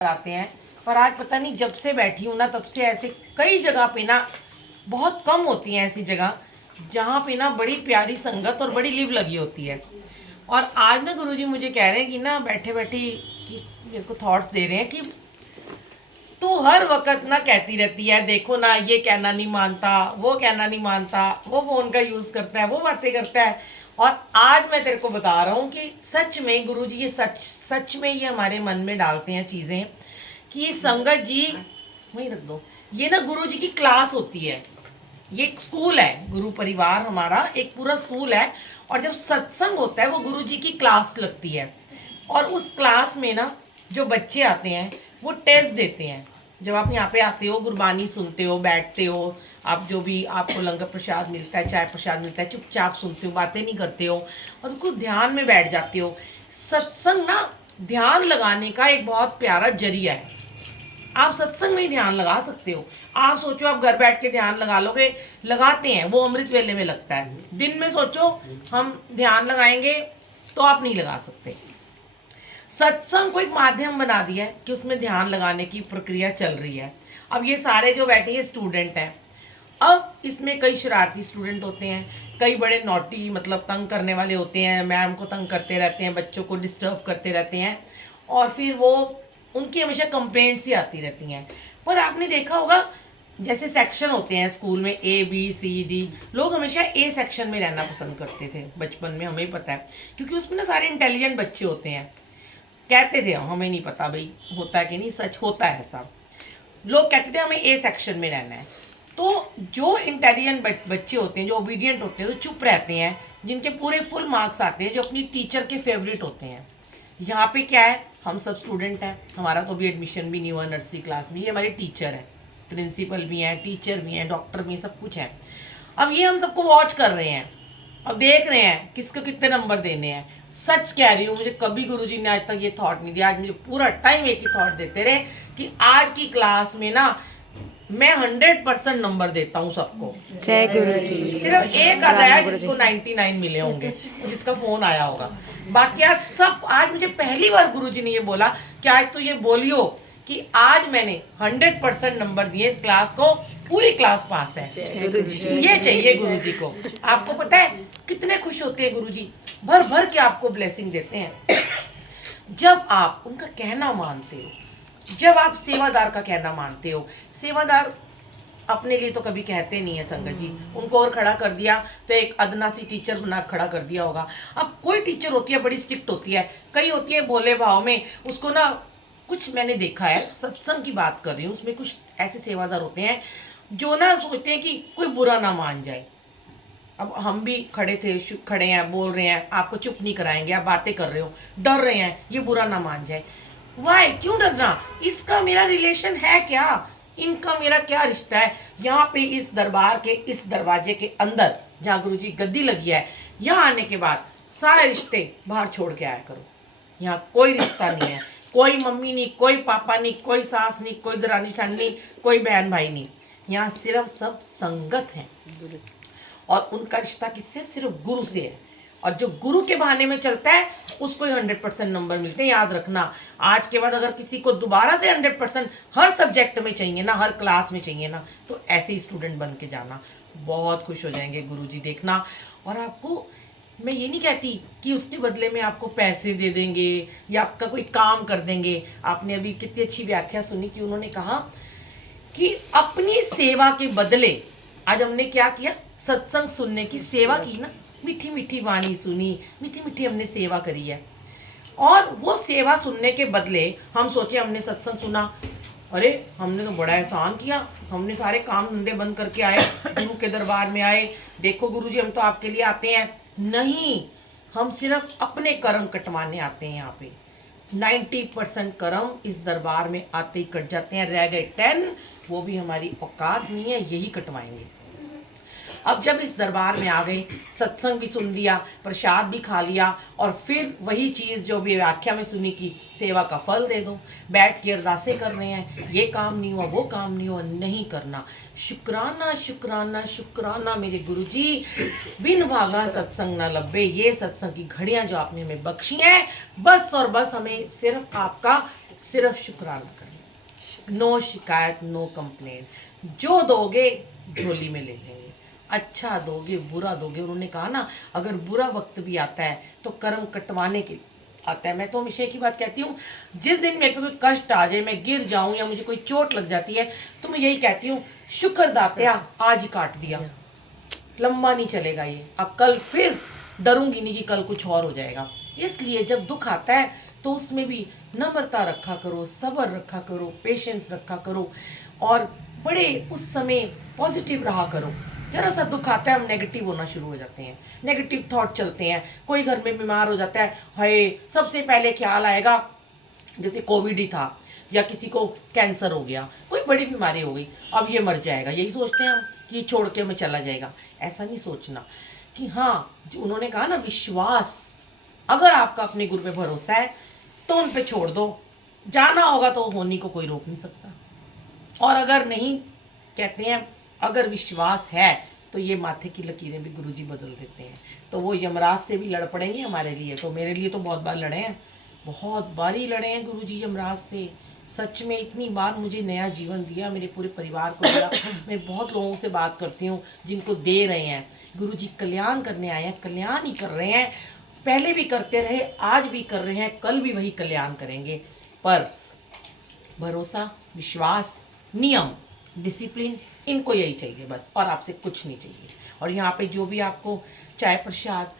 आते हैं। पर आज पता नहीं जब से बैठी हूँ ना तब से ऐसे कई जगह पे ना बहुत कम होती हैं ऐसी जगह जहाँ पे ना बड़ी प्यारी संगत और बड़ी लिव लगी होती है। और आज ना गुरुजी मुझे कह रहे हैं कि ना बैठे बैठे कि मेरे को थॉट्स दे रहे हैं कि तू हर वक्त ना कहती रहती है, देखो ना ये कहना नहीं मानता, वो कहना नहीं मानता, वो फोन का यूज करता है, वो बातें करता है। और आज मैं तेरे को बता रहा हूँ कि सच में गुरुजी ये सच सच में ये हमारे मन में डालते हैं चीजें कि संगत जी वहीं रख दो। ये ना गुरुजी की क्लास होती है, ये एक स्कूल है, गुरु परिवार हमारा एक पूरा स्कूल है। और जब सत्संग होता है वो गुरुजी की क्लास लगती है। और उस क्लास में ना जो बच्चे आते हैं वो टेस्ट देते हैं। जब आप यहाँ पे आते हो, गुरबानी सुनते हो, बैठते हो, आप जो भी आपको लंगर प्रसाद मिलता है, चाय प्रसाद मिलता है, चुपचाप सुनते हो, बातें नहीं करते हो और बिल्कुल ध्यान में बैठ जाते हो। सत्संग ना ध्यान लगाने का एक बहुत प्यारा जरिया है। आप सत्संग में ही ध्यान लगा सकते हो। आप सोचो आप घर बैठ के ध्यान लगा लोगे, लगाते हैं वो अमृत वेले में लगता है। दिन में सोचो हम ध्यान लगाएंगे तो आप नहीं लगा सकते। सत्संग को एक माध्यम बना दिया है कि उसमें ध्यान लगाने की प्रक्रिया चल रही है। अब ये सारे जो बैठे हैं स्टूडेंट हैं, अब इसमें कई शरारती स्टूडेंट होते हैं, कई बड़े नॉटी मतलब तंग करने वाले होते हैं, मैम को तंग करते रहते हैं, बच्चों को डिस्टर्ब करते रहते हैं और फिर वो उनकी हमेशा कंप्लेंट्स ही आती रहती हैं। पर आपने देखा होगा जैसे सेक्शन होते हैं स्कूल में ABCD, लोग हमेशा A सेक्शन में रहना पसंद करते थे बचपन में, हमें पता है क्योंकि उसमें ना सारे इंटेलिजेंट बच्चे होते हैं। कहते थे, हमें नहीं पता भाई होता है कि नहीं, सच होता है ऐसा। लोग कहते थे हमें A सेक्शन में रहना है। तो जो इंटेलिजेंट बच्चे होते हैं, जो ओबीडियंट होते हैं, जो चुप रहते हैं, जिनके पूरे फुल मार्क्स आते हैं, जो अपनी टीचर के फेवरेट होते हैं। यहाँ पे क्या है, हम सब स्टूडेंट हैं, हमारा तो अभी एडमिशन भी नहीं हुआ नर्सरी क्लास में। ये हमारे टीचर हैं, प्रिंसिपल भी हैं, टीचर भी हैं, डॉक्टर भी, सब कुछ है। अब ये हम सबको वॉच कर रहे हैं, अब देख रहे हैं किसको कितने नंबर देने हैं। सच कह रही हूँ, मुझे कभी गुरुजी ने आज तक ये थॉट नहीं दिया। आज मुझे पूरा टाइम एक ही थॉट देते रहे कि आज की क्लास में ना मैं 100% नंबर देता हूँ सबको। जय गुरु जी। सिर्फ एक आधा है जिसको 99 मिले होंगे, जिसका फोन आया होगा। बाकी आज सब, आज मुझे पहली बार गुरुजी ने ये बोला कि आज तो ये बोलियो कि आज मैंने 100% नंबर दिए इस क्लास को, पूरी क्लास पास है। ये चाहिए गुरुजी को। आपको पता है कितने खुश होते हैं गुरुजी, भर भर के आपको ब्लेसिंग देते हैं जब आप उनका कहना मानते हो, जब आप सेवादार का कहना मानते हो। सेवादार अपने लिए तो कभी कहते नहीं है संगत जी, उनको और खड़ा कर दिया तो एक अदना सी टीचर बना खड़ा कर दिया होगा। अब कोई टीचर होती है बड़ी स्ट्रिक्ट होती है, कई होती है भोले भाव में, उसको ना कुछ मैंने देखा है, सत्संग की बात कर रही हूँ, उसमें कुछ ऐसे सेवादार होते हैं जो ना सोचते हैं कि कोई बुरा ना मान जाए। अब हम भी खड़े थे, खड़े हैं, बोल रहे हैं, आपको चुप नहीं कराएंगे, आप बातें कर रहे हो, डर रहे हैं ये बुरा ना मान जाए। वाई, क्यों डरना, इसका मेरा रिलेशन है क्या, इनका मेरा क्या रिश्ता है। यहाँ पे इस दरबार के इस दरवाजे के अंदर जहाँ गुरुजी गद्दी लगी है, यहाँ आने के बाद सारे रिश्ते बाहर छोड़ के आया करो। यहाँ कोई रिश्ता नहीं है, कोई मम्मी नहीं, कोई पापा नहीं, कोई सास नहीं, कोई दरानी जेठानी नहीं, कोई बहन भाई नहीं। यहाँ सिर्फ सब संगत है और उनका रिश्ता किससे, सिर्फ गुरु से है। और जो गुरु के बहाने में चलता है उसको ही 100% नंबर मिलते हैं। याद रखना, आज के बाद अगर किसी को दोबारा से 100% हर सब्जेक्ट में चाहिए ना, हर क्लास में चाहिए ना, तो ऐसे ही स्टूडेंट बन के जाना, बहुत खुश हो जाएंगे गुरुजी, देखना। और आपको मैं ये नहीं कहती कि उसके बदले में आपको पैसे दे देंगे या आपका कोई काम कर देंगे। आपने अभी कितनी अच्छी व्याख्या सुनी कि उन्होंने कहा कि अपनी सेवा के बदले आज हमने क्या किया, सत्संग सुनने की सेवा की ना, मीठी मीठी वाणी सुनी, मीठी मीठी हमने सेवा करी है। और वो सेवा सुनने के बदले हम सोचे हमने सत्संग सुना, अरे हमने तो बड़ा एहसान किया, हमने सारे काम धंधे बंद करके आए, गुरु के दरबार में आए, देखो गुरुजी हम तो आपके लिए आते हैं। नहीं, हम सिर्फ अपने कर्म कटवाने आते हैं। यहाँ पे 90% कर्म इस दरबार में आते ही कट जाते हैं, रह गए 10, वो भी हमारी औकात नहीं है, यही कटवाएंगे। अब जब इस दरबार में आ गए, सत्संग भी सुन लिया, प्रसाद भी खा लिया और फिर वही चीज़ जो भी व्याख्या में सुनी कि सेवा का फल दे दो, बैठ के अरदासें कर रहे हैं, ये काम नहीं हुआ, वो काम नहीं हुआ, नहीं करना। शुक्राना शुक्राना शुक्राना मेरे गुरुजी, बिन भागा सत्संग ना लब्बे। ये सत्संग की घड़ियां जो आपने हमें बख्शी हैं, बस और बस हमें सिर्फ आपका सिर्फ शुक्राना करें, नो शिकायत, नो कंप्लेंट। जो दोगे झोली में ले लेंगे, अच्छा दोगे बुरा दोगे। उन्होंने कहा ना, अगर बुरा वक्त भी आता है तो कर्म कटवाने के आता है। मैं तो हमेशा की बात कहती हूँ, जिस दिन मेरे पे कोई कष्ट आ जाए, मैं गिर जाऊं या मुझे कोई चोट लग जाती है, तो मैं यही कहती हूँ, शुक्र दात्या आज ही काट दिया, लंबा नहीं चलेगा ये। अब कल फिर डरूंगी नहीं कि कल कुछ और हो जाएगा। इसलिए जब दुख आता है तो उसमें भी नम्रता रखा करो, सब्र रखा करो, पेशेंस रखा करो, और बड़े उस समय पॉजिटिव रहा करो। जरा सा दुख आता है हम नेगेटिव होना शुरू हो जाते हैं, नेगेटिव थॉट चलते हैं। कोई घर में बीमार हो जाता है, हाय सबसे पहले ख्याल आएगा, जैसे कोविड ही था या किसी को कैंसर हो गया, कोई बड़ी बीमारी हो गई, अब ये मर जाएगा, यही सोचते हैं हम कि छोड़ के हमें चला जाएगा। ऐसा नहीं सोचना कि हाँ, जो उन्होंने कहा ना, विश्वास, अगर आपका अपने गुरु पे भरोसा है तो उन पे छोड़ दो, जाना होगा तो होने को कोई रोक नहीं सकता। और अगर नहीं, कहते हैं अगर विश्वास है तो ये माथे की लकीरें भी गुरुजी बदल देते हैं। तो वो यमराज से भी लड़ पड़ेंगे हमारे लिए, तो मेरे लिए तो बहुत बार लड़े हैं, बहुत बार ही लड़े हैं गुरुजी यमराज से। सच में इतनी बार मुझे नया जीवन दिया, मेरे पूरे परिवार को दिया। मैं बहुत लोगों से बात करती हूँ जिनको दे रहे हैं, गुरुजी कल्याण करने आए हैं, कल्याण ही कर रहे हैं, पहले भी करते रहे, आज भी कर रहे हैं, कल भी वही कल्याण करेंगे। पर भरोसा, विश्वास, नियम, डिसिप्लिन, इनको यही चाहिए बस, और आपसे कुछ नहीं चाहिए। और यहाँ पे जो भी आपको चाय प्रसाद